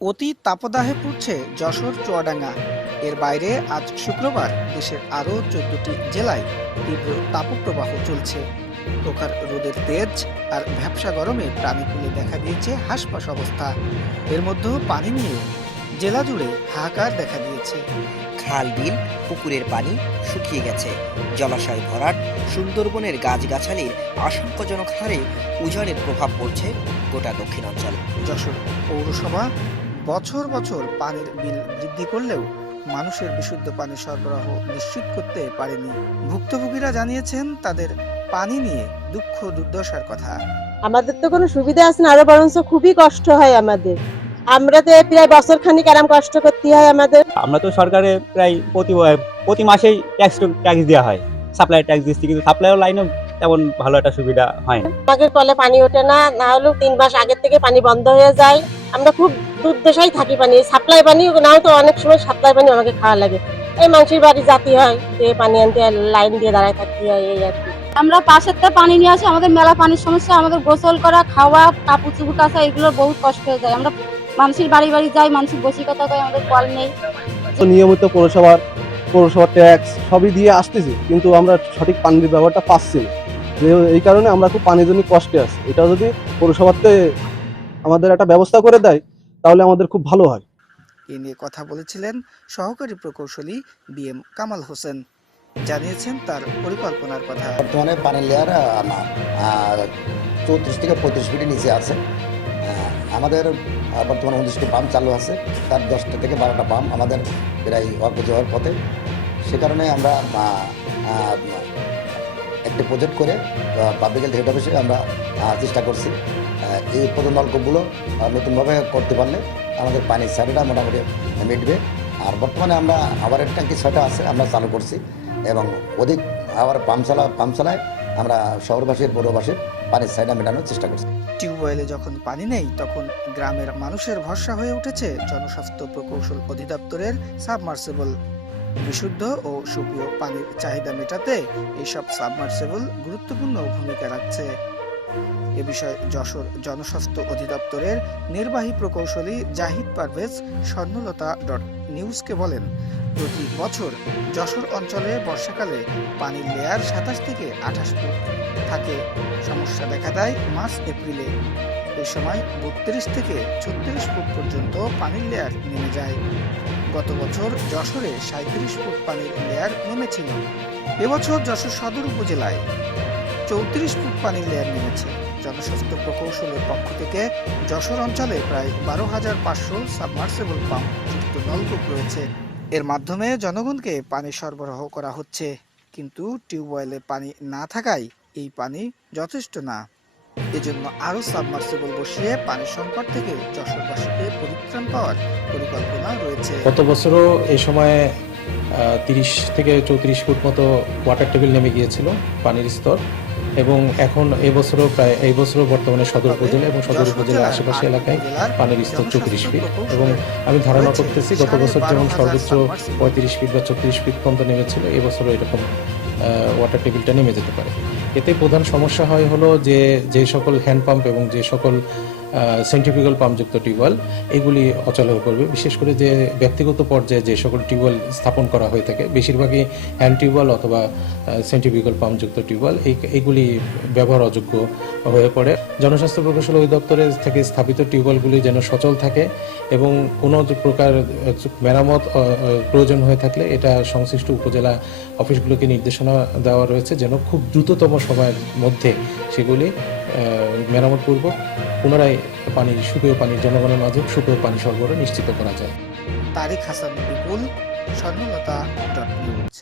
অতি তাপদাহে পড়ছে যশোর চুয়াডাঙ্গা। এর বাইরে আজ শুক্রবার দেশের আরও চোদ্দটি জেলায় তীব্র তাপপ্রবাহ চলছে। প্রখার রোদের তেজ আর ভ্যাবসা গরমে প্রাণীকুলে দেখা দিয়েছে হাসপাস অবস্থা। এর মধ্যেও পানি নিয়ে জেলা জুড়ে হাহাকার দেখা দিয়েছে। খাল বিল পুকুরের পানি শুকিয়ে গেছে। জলাশয় ভরাট সুন্দরবনের গাছগাছালির আশঙ্কাজনক হারে উজানের প্রভাব পড়ছে গোটা দক্ষিণাঞ্চলে। যশোর পৌরসভা বছর বছর পানির বিল বৃদ্ধি করলেও মানুষের বিশুদ্ধ পানি সরবরাহ নিশ্চিত করতে পারেনি। ভুক্তভোগীরা জানিয়েছেন তাদের পানি নিয়ে দুঃখ দুর্দশার কথা। আমাদের তো কোনো সুবিধা আছে না আরও বরঞ্চ খুবই কষ্ট হয় আমাদের। আমরা তো প্রায় বছর খানিক আরাম কষ্ট করতে হয় আমাদের। আমরা তো সরকারে প্রায় প্রতি প্রতি মাসেই ট্যাক্স ট্যাক্স দেওয়া হয়। সাপ্লাই ট্যাক্স দিচ্ছি কিন্তু সাপ্লাইয়ের লাইনেও তেমন ভালো একটা সুবিধা হয় না। আমাদের কলে পানি ওঠে না না হলেও তিন মাস আগের থেকে পানি বন্ধ হয়ে যায়। আমরা খুব দুর্দশায় থাকি পানি সাপ্লাই পানি নাও তো অনেক সময় সাপ্লাই পানি আমাকে খাওয়া লাগে। এই মানুষের বাড়ি জাতি হয় যে পানি আনতে লাইন দিয়ে দাঁড়ায় থাকতে হয় এই আর কি। আমরা পাশের থেকে পানি নিয়ে আসি আমাদের মেলা পানির সমস্যা আমাদের গোসল করা খাওয়া কাপড় চুপড় কাচা এগুলো বহুত কষ্ট হয়ে যায়। আমরা মানুষের বাড়ি বাড়ি যাই মানুষের বসিকতা করে আমাদের কল নেই। তো নিয়মিত পৌরসভার পৌরসভার ট্যাক্স সবই দিয়ে আসতেছি কিন্তু আমরা সঠিক পানির ব্যবহারটা পাচ্ছি না। এই কারণে আমরা খুব পানির জন্য কষ্টে আছি। এটা যদি পৌরসভাতে আমাদের একটা ব্যবস্থা করে দেয় তাহলে আমাদের খুব ভালো হয়। এ নিয়ে কথা বলেছিলেন সহকারী প্রকৌশলী বি এম কামাল হোসেন। জানিয়েছেন তার পরিকল্পনার কথা। বর্তমানে পানির লেয়ার চৌত্রিশ থেকে পঁয়ত্রিশ ফিটের নিচে আছে। আমাদের বর্তমানে উনিশটি পাম্প চালু আছে। তার দশটা থেকে বারোটা পাম্প আমাদের প্রায় অকেজ হওয়ার পথে। সে কারণে আমরা একটি প্রজেক্ট করে পাবলিক হেলথ হেড আমরা চেষ্টা করছি। এই প্রধান নলকূপগুলো নতুনভাবে করতে পারলে আমাদের পানির সাইডটা মোটামুটি মিটবে। আর বর্তমানে আমরা আবারের ট্যাঙ্কি ছয়টা আছে, আমরা চালু করছি। এবং অধিক চালা পাম্প চালায় আমরা শহরবাসীর, পৌরবাসীর পানির চাহিদা মেটানোর চেষ্টা করছি। টিউবওয়েলে যখন পানি নেই, তখন গ্রামের মানুষের ভরসা হয়ে উঠেছে জনস্বাস্থ্য প্রকৌশল অধিদপ্তরের সাবমার্সিবল বিশুদ্ধ ও সুপেয় পানির চাহিদা মেটাতে এইসব সাবমার্সিবল গুরুত্বপূর্ণ ভূমিকা রাখছে। এ বিষয়ে যশোর জনস্বাস্থ্য অধিদপ্তরের নির্বাহী প্রকৌশলী জাহিদ পারভেজ স্বর্ণলতা ডট নিউজকে বলেন, প্রতি বছর যশোর অঞ্চলে বর্ষাকালে পানির লেয়ার সাতাশ থেকে আঠাশ ফুট থাকে। সমস্যা দেখা দেয় মার্চ, এপ্রিলে। এ সময় বত্রিশ থেকে ছত্রিশ ফুট পর্যন্ত পানির লেয়ার নেমে যায়। গত বছর যশোরে সাঁত্রিশ ফুট পানির লেয়ার নেমেছিল। এবছর যশোর সদর উপজেলায় চৌত্রিশ ফুট পানির লেয়ার নেমেছে। জনস্বাস্থ্য প্রকৌশলের পক্ষ থেকে যশোর অঞ্চলে প্রায় বারো হাজার পাঁচশো সাবমার্সেবল পাম্প যুক্ত নলকূপ রয়েছে। এর মাধ্যমে জনগণকে পানি সরবরাহ করা হচ্ছে। কিন্তু টিউবওয়েলে পানি না থাকায় এই পানি যথেষ্ট না। এজন্য আরও সাবমার্সিবল বসিয়ে পানি সংকট থেকে যশোরবাসীকে পরিত্রাণ পাওয়ার পরিকল্পনা রয়েছে। গত বছরও এই সময়ে তিরিশ থেকে চৌত্রিশ ফুট মতো ওয়াটার টেবিল নেমে গিয়েছিল পানির স্তর এবং এখন এবছরও প্রায় এই বছরও বর্তমানে সদর উপজেলা এবং সদর উপজেলার আশেপাশে এলাকায় পানির স্তর চৌত্রিশ ফিট এবং আমি ধারণা করতেছি গত বছর যেমন সর্বোচ্চ পঁয়ত্রিশ ফিট বা ছত্রিশ ফিট পর্যন্ত নেমেছিল এবছরও এরকম ওয়াটার টেবিলটা নেমে যেতে পারে। এতে প্রধান সমস্যা হয় হলো যে যে সকল হ্যান্ডপাম্প এবং যে সকল সেন্ট্রিফিক্যাল পাম্পযুক্ত টিউবওয়েল, এগুলি অচল হয়ে পড়বে বিশেষ করে যে ব্যক্তিগত পর্যায়ে যে সকল টিউবওয়েল স্থাপন করা হয়ে থাকে, বেশিরভাগই হ্যান্ড টিউবওয়েল অথবা সেন্ট্রিফিক্যাল পাম্পযুক্ত টিউবওয়েল, এই এগুলি ব্যবহার অযোগ্য হয়ে পড়ে। জনস্বাস্থ্য প্রকৌশল অধিদপ্তরের থেকে স্থাপিত টিউবওয়েলগুলি যেন সচল থাকে এবং কোনো প্রকার মেরামত প্রয়োজন হয়ে থাকলে এটা সংশ্লিষ্ট উপজেলা অফিসগুলোকে নির্দেশনা দেওয়া রয়েছে যেন খুব দ্রুততম সময়ের মধ্যে সেগুলি মেরামতপূর্বক পুনরায় পানি সুপেয় পানি, জনগণের মাঝে সুপেয় পানি সরবরাহ নিশ্চিত করা যায়। Tarik Hasan Bipul, Swarnalata dot news.